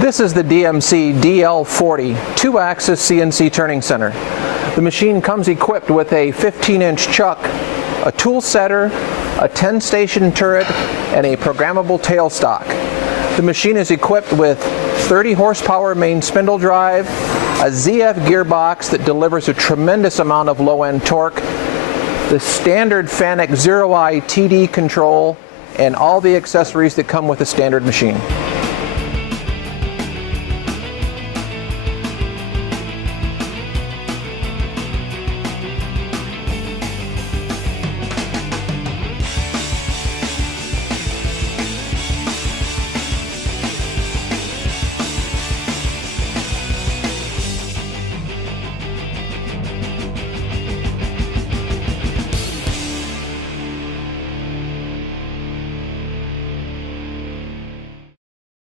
This is the DMC DL40 2-axis CNC turning center. The machine comes equipped with a 15-inch chuck, a tool setter, a 10-station turret, and a programmable tailstock. The machine is equipped with 30 horsepower main spindle drive, a ZF gearbox that delivers a tremendous amount of low-end torque, the standard Fanuc 0i TD control, and all the accessories that come with a standard machine.